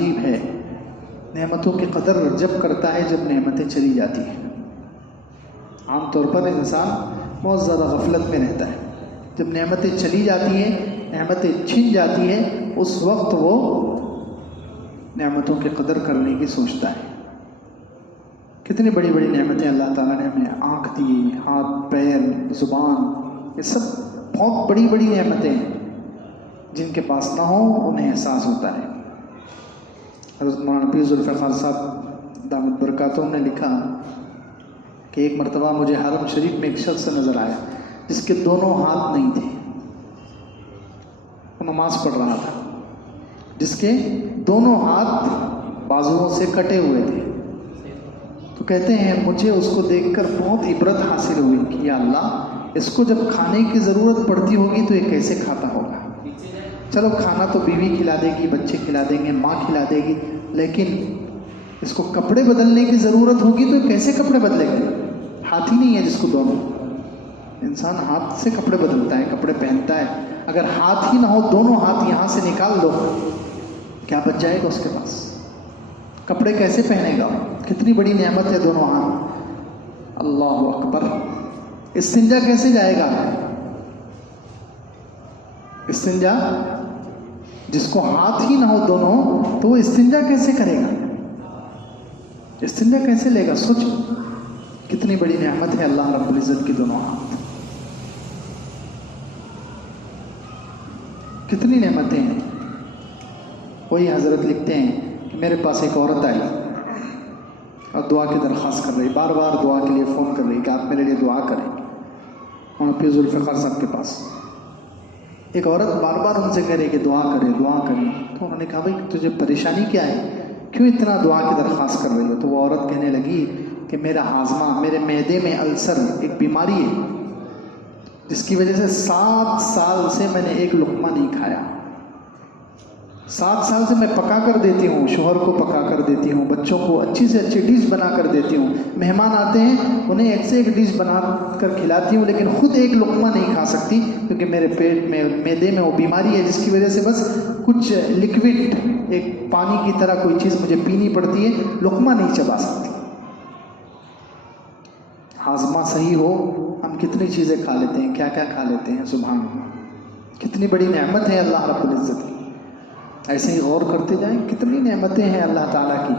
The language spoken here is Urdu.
عجیب ہے، نعمتوں کی قدر جب کرتا ہے جب نعمتیں چلی جاتی ہیں۔ عام طور پر انسان بہت زیادہ غفلت میں رہتا ہے، جب نعمتیں چلی جاتی ہیں، نعمتیں چھن جاتی ہیں، اس وقت وہ نعمتوں کی قدر کرنے کی سوچتا ہے۔ کتنی بڑی بڑی نعمتیں اللہ تعالیٰ نے ہمیں آنکھ دی، ہاتھ، پیر، زبان، یہ سب بہت بڑی بڑی نعمتیں ہیں، جن کے پاس نہ ہوں انہیں احساس ہوتا ہے۔ حضرت مولانا پیر ذوالفقار صاحب دامت برکاتہم نے لکھا کہ ایک مرتبہ مجھے حرم شریف میں ایک شخص نظر آیا جس کے دونوں ہاتھ نہیں تھے، وہ نماز پڑھ رہا تھا، جس کے دونوں ہاتھ بازوؤں سے کٹے ہوئے تھے۔ تو کہتے ہیں مجھے اس کو دیکھ کر بہت عبرت حاصل ہوئی کہ یا اللہ، اس کو جب کھانے کی ضرورت پڑتی ہوگی تو یہ کیسے کھاتا ہوگا؟ چلو کھانا تو بیوی کھلا دے گی، بچے کھلا دیں گے، ماں کھلا دے گی، لیکن اس کو کپڑے بدلنے کی ضرورت ہوگی تو کیسے کپڑے بدلے گا؟ ہاتھ ہی نہیں ہے جس کو دونوں۔ انسان ہاتھ سے کپڑے بدلتا ہے، کپڑے پہنتا ہے، اگر ہاتھ ہی نہ ہو، دونوں ہاتھ یہاں سے نکال دو، کیا بچ جائے گا اس کے پاس؟ کپڑے کیسے پہنے گا؟ کتنی بڑی نعمت ہے دونوں ہاتھ۔ اللہ اکبر۔ استنجا کیسے جائے گا؟ استنجا جس کو ہاتھ ہی نہ ہو دونوں، تو وہ استنجا کیسے کرے گا؟ استنجا کیسے لے گا؟ سوچ، کتنی بڑی نعمت ہے اللہ رب العزت کی دونوں ہاتھ۔ کتنی نعمتیں ہیں۔ وہی حضرت لکھتے ہیں کہ میرے پاس ایک عورت آئی اور دعا کی درخواست کر رہی، بار بار دعا کے لیے فون کر رہی کہ آپ میرے لیے دعا کریں۔ وہاں پیر ذوالفقار صاحب کے پاس ایک عورت بار بار ان سے کہہ رہی کہ دعا کریں، دعا کریں۔ تو انہوں نے کہا بھائی تجھے پریشانی کیا ہے، کیوں اتنا دعا کی درخواست کر رہی ہو؟ تو وہ عورت کہنے لگی کہ میرا ہاضمہ، میرے معدے میں السر ایک بیماری ہے، جس کی وجہ سے 7 سال سے میں نے ایک لقمہ نہیں کھایا۔ 7 سال سے میں پکا کر دیتی ہوں، شوہر کو پکا کر دیتی ہوں، بچوں کو اچھی سے اچھی ڈش بنا کر دیتی ہوں، مہمان آتے ہیں انہیں ایک سے ایک ڈش بنا کر کھلاتی ہوں، لیکن خود ایک لقمہ نہیں کھا سکتی کیونکہ میرے پیٹ میں، معدے میں وہ بیماری ہے، جس کی وجہ سے بس کچھ لکوڈ، ایک پانی کی طرح کوئی چیز مجھے پینی پڑتی ہے، لقمہ نہیں چبا سکتی۔ ہاضمہ صحیح ہو، ہم کتنی چیزیں کھا لیتے ہیں، کیا کیا کھا لیتے ہیں، سبحان اللہ۔ کتنی بڑی نعمت ہے اللہ رب العزت کی۔ ایسے ہی غور کرتے جائیں، کتنی نعمتیں ہیں اللہ تعالیٰ کی۔